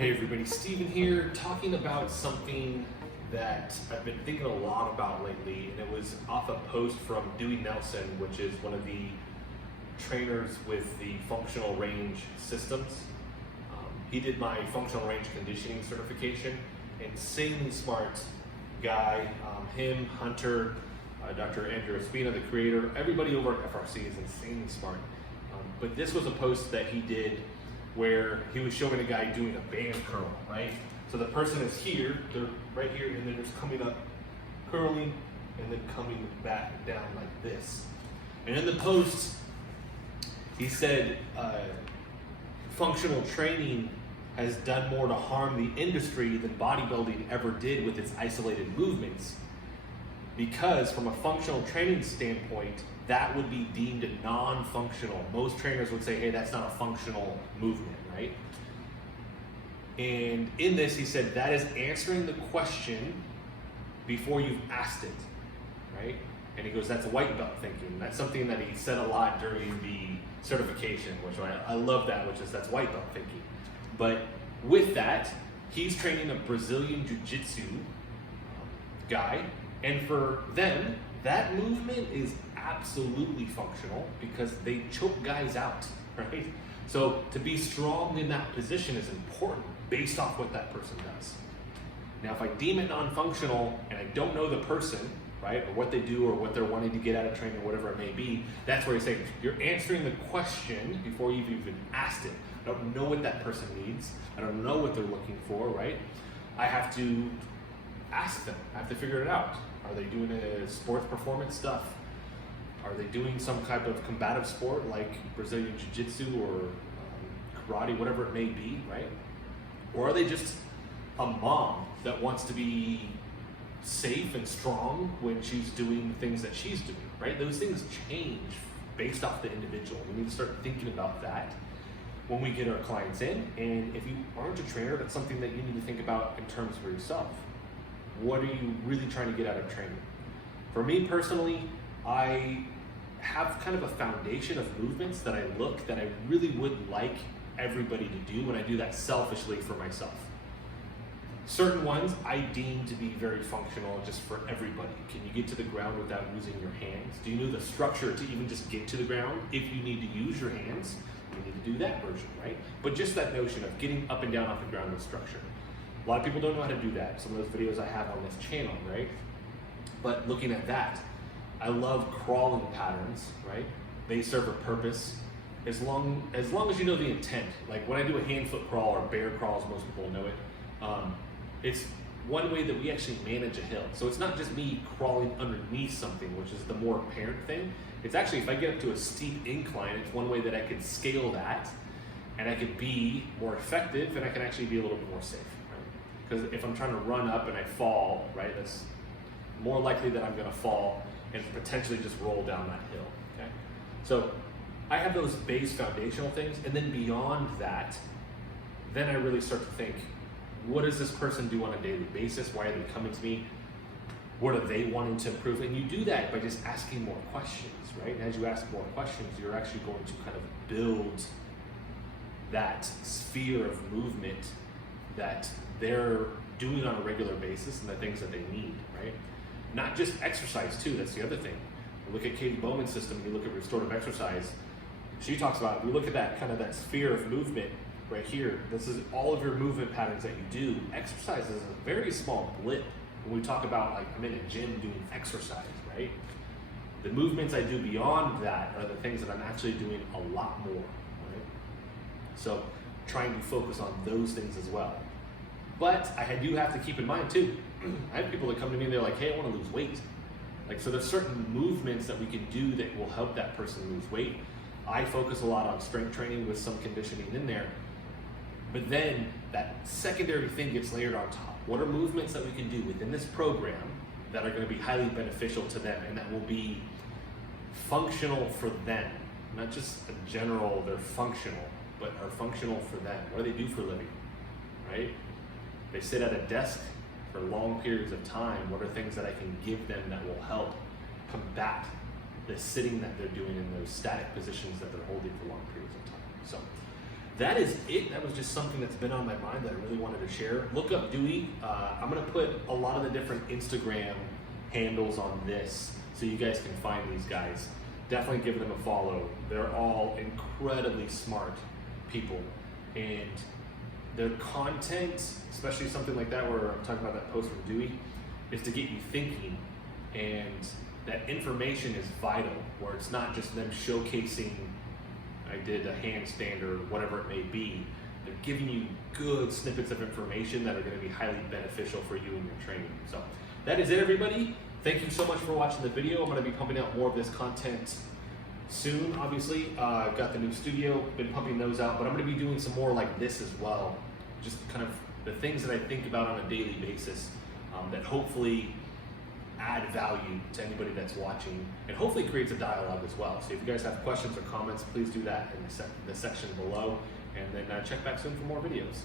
Hey everybody, Steven here, talking about something that I've been thinking a lot about lately, and it was off a post from Dewey Nelson, which is one of the trainers with the functional range systems. He did my functional range conditioning certification. Insanely smart guy. Him, Hunter, Dr. Andrew Espina, the creator, everybody over at FRC is insanely smart. But this was a post that he did where he was showing a guy doing a band curl, right? So the person is here, they're right here, and then just coming up, curling, and then coming back down like this. And in the post, he said, functional training has done more to harm the industry than bodybuilding ever did with its isolated movements. Because from a functional training standpoint, that would be deemed non-functional. Most trainers would say, hey, that's not a functional movement, right? And in this, he said, that is answering the question before you've asked it, right? And he goes, that's white belt thinking. That's something that he said a lot during the certification, which I love that, which is that's white belt thinking. But with that, he's training a Brazilian Jiu-Jitsu guy, and for them, that movement is absolutely functional because they choke guys out, right? So to be strong in that position is important based off what that person does. Now, if I deem it non-functional and I don't know the person, right, or what they do or what they're wanting to get out of training or whatever it may be, that's where you're saying you're answering the question before you've even asked it. I don't know what that person needs. I don't know what they're looking for, right? I have to ask them. I have to figure it out. Are they doing a sports performance stuff? Are they doing some type of combative sport like Brazilian Jiu-Jitsu or karate, whatever it may be, right? Or are they just a mom that wants to be safe and strong when she's doing the things that she's doing, right? Those things change based off the individual. We need to start thinking about that when we get our clients in. And if you aren't a trainer, that's something that you need to think about in terms of yourself. What are you really trying to get out of training? For me personally, I have kind of a foundation of movements that I really would like everybody to do, and I do that selfishly for myself. Certain ones I deem to be very functional just for everybody. Can you get to the ground without using your hands? Do you know the structure to even just get to the ground? If you need to use your hands, you need to do that version, right? But just that notion of getting up and down off the ground with structure. A lot of people don't know how to do that. Some of those videos I have on this channel, right? But looking at that, I love crawling patterns, right? They serve a purpose as long as you know the intent. Like when I do a hand foot crawl or bear crawl, as most people know it, it's one way that we actually manage a hill. So it's not just me crawling underneath something, which is the more apparent thing. It's actually, if I get up to a steep incline, it's one way that I can scale that and I can be more effective and I can actually be a little bit more safe. Because if I'm trying to run up and I fall, right, that's more likely that I'm gonna fall and potentially just roll down that hill, okay? So I have those base foundational things, and then beyond that, then I really start to think, what does this person do on a daily basis? Why are they coming to me? What are they wanting to improve? And you do that by just asking more questions, right? And as you ask more questions, you're actually going to kind of build that sphere of movement that they're doing on a regular basis and the things that they need, right? Not just exercise too, that's the other thing. You look at Katie Bowman's system, you look at restorative exercise, she talks about, we look at that kind of that sphere of movement right here. This is all of your movement patterns that you do. Exercise is a very small blip when we talk about, like, I'm in a gym doing exercise, right? The movements I do beyond that are the things that I'm actually doing a lot more, right? So trying to focus on those things as well. But I do have to keep in mind too, I have people that come to me and they're like, hey, I want to lose weight. Like, so there's certain movements that we can do that will help that person lose weight. I focus a lot on strength training with some conditioning in there. But then that secondary thing gets layered on top. What are movements that we can do within this program that are going to be highly beneficial to them and that will be functional for them? Not just a general, they're functional, but are functional for them. What do they do for a living, right? They sit at a desk for long periods of time. What are things that I can give them that will help combat the sitting that they're doing in those static positions that they're holding for long periods of time? So that is it. That was just something that's been on my mind that I really wanted to share. Look up Dewey. I'm gonna put a lot of the different Instagram handles on this so you guys can find these guys. Definitely give them a follow. They're all incredibly smart people, and their content, especially something like that where I'm talking about that post from Dewey, is to get you thinking, and that information is vital, where it's not just them showcasing I did a handstand or whatever it may be. They're giving you good snippets of information that are going to be highly beneficial for you in your training. So that is it, everybody. Thank you so much for watching the video. I'm going to be pumping out more of this content soon, obviously. I've got the new studio, been pumping those out, but I'm going to be doing some more like this as well. Just kind of the things that I think about on a daily basis that hopefully add value to anybody that's watching, and hopefully creates a dialogue as well. So if you guys have questions or comments, please do that in the section below, and then check back soon for more videos.